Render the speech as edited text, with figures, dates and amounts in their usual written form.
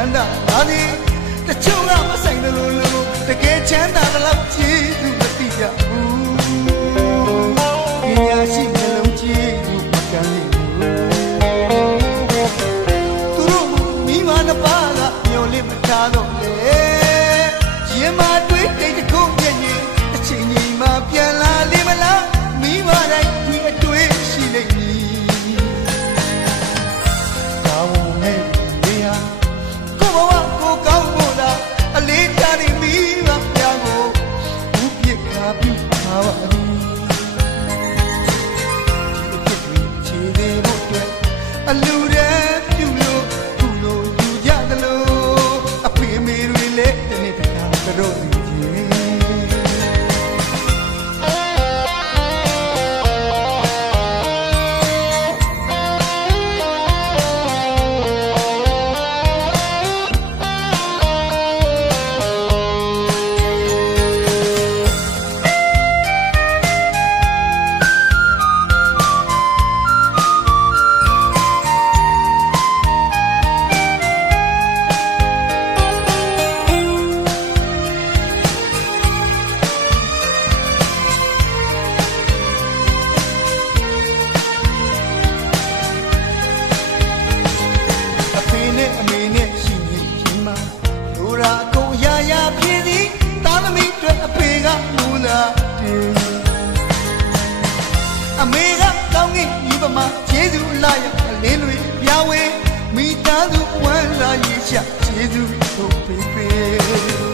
မ်းသာပါသည်တချို့ကမဆိုင်တယ်လို့တကယ်ချမ်းသာတော့ကြည်သူမသိကြဘူးပညာရှိနှလုံးကြည်သူမကမ်းဘူးသူတို့မိမနှစ်ပါးကမျောလင့်မထားတော့လေရင်မတွေးတိတ်တခုပြည့်ရင်အချိန်ကြီးမှပြန်လာလိမ့်မလားမိမတိုင်းဒီအတွေ့ရှိလိမ့်မည်ကောင်းနဲ့နေဟာကိုဘဝကိုကောင်းဖို့လားအလေးထားနေမိမပြန်ကိုဘူးပြစ်ခါပြုထားပါဘူးဒီအဖြစ်တွေခြေသေးဖို့အတွက်အလူတဲ့ပြုလို့ခုလိုယူကြသလိုအဖေမေတွေလည်းတနေ့တခါတို့အမေနဲ့ရှိနေချိန်မှာလူရာကုန်ရရဖြစ်သည်တာသမီတွေအဖေကမူလာတယ်အမေကကောင်းကင်ဤပမာကျေးဇူးလာရအလင်းတွေပြဝေမိသားစုဝမ်းလာရချကျေးဇူးတို့ဖေဖေ